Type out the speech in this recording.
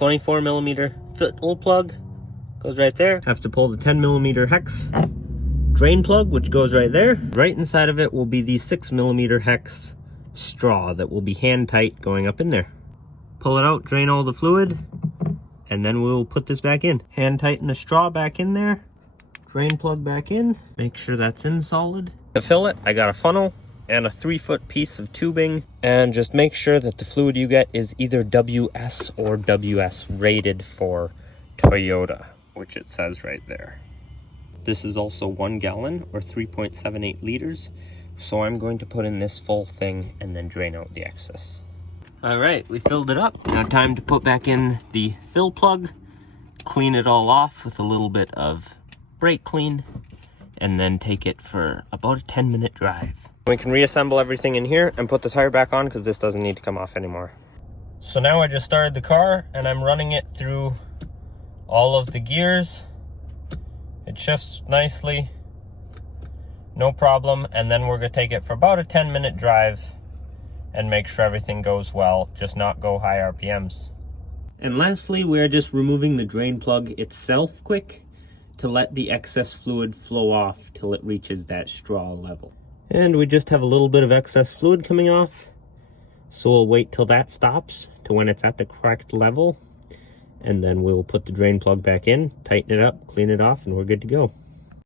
24 millimeter fill plug goes right there. Have to pull the 10 millimeter hex drain plug, which goes right there. Right inside of it will be the 6 millimeter hex straw that will be hand tight going up in there. Pull it out, drain all the fluid, and then we'll put this back in. Hand tighten the straw back in there, drain plug back in, make sure that's in solid. To fill it, I got a funnel and a 3-foot piece of tubing, and just make sure that the fluid you get is either WS or WS rated for Toyota, which it says right there. This is also 1 gallon or 3.78 liters. So I'm going to put in this full thing and then drain out the excess. All right, we filled it up. Now time to put back in the fill plug, clean it all off with a little bit of brake clean, and then take it for about a 10-minute drive. We can reassemble everything in here and put the tire back on because this doesn't need to come off anymore. So now I just started the car and I'm running it through all of the gears. It shifts nicely, no problem, and then we're gonna take it for about a 10-minute drive and make sure everything goes well, just not go high RPMs. And lastly, we're just removing the drain plug itself quick to let the excess fluid flow off till it reaches that straw level. And we just have a little bit of excess fluid coming off, so we'll wait till that stops to when it's at the correct level, and then we'll put the drain plug back in, tighten it up, clean it off, and we're good to go.